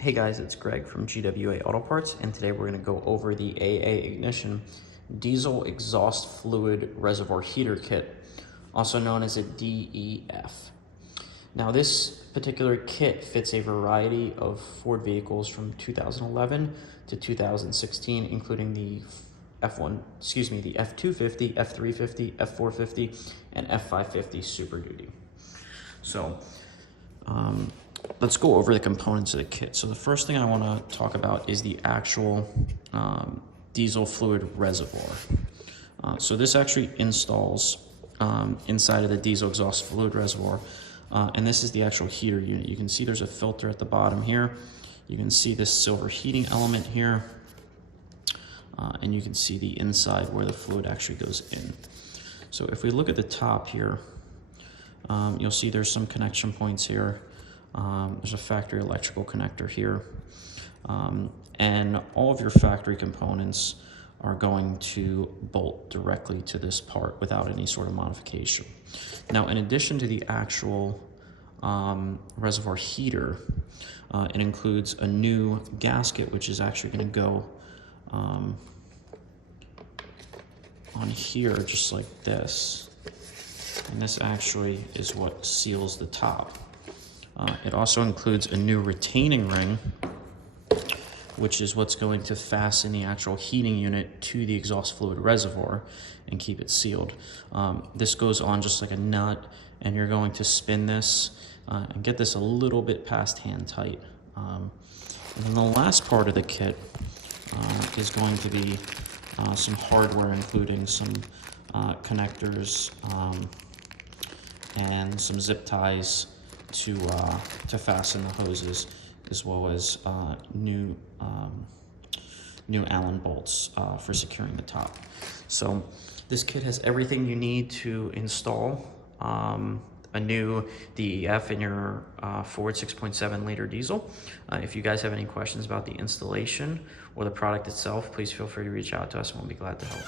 Hey guys, it's Greg from GWA Auto Parts, and today we're going to go over the AA Ignition Diesel Exhaust Fluid Reservoir Heater Kit, also known as a DEF. Now this particular kit fits a variety of Ford vehicles from 2011 to 2016, including the the F250, F350, F450, and F550 Super Duty. So, let's go over the components of the kit. So the first thing I want to talk about is the actual diesel fluid reservoir. So this actually installs inside of the diesel exhaust fluid reservoir, and this is the actual heater unit. You can see there's a filter at the bottom here. You can see this silver heating element here, and you can see the inside where the fluid actually goes in. So if we look at the top here, you'll see there's some connection points here. There's a factory electrical connector here, and all of your factory components are going to bolt directly to this part without any sort of modification. Now, in addition to the actual reservoir heater, it includes a new gasket, which is actually going to go on here just like this, and this actually is what seals the top. It also includes a new retaining ring, which is what's going to fasten the actual heating unit to the exhaust fluid reservoir and keep it sealed. This goes on just like a nut, and you're going to spin this and get this a little bit past hand tight. And then the last part of the kit is going to be some hardware, including some connectors and some zip ties to fasten the hoses, as well as new Allen bolts for securing the top. So this kit has everything you need to install a new DEF in your Ford 6.7 liter diesel. If you guys have any questions about the installation or the product itself, please feel free to reach out to us and we'll be glad to help.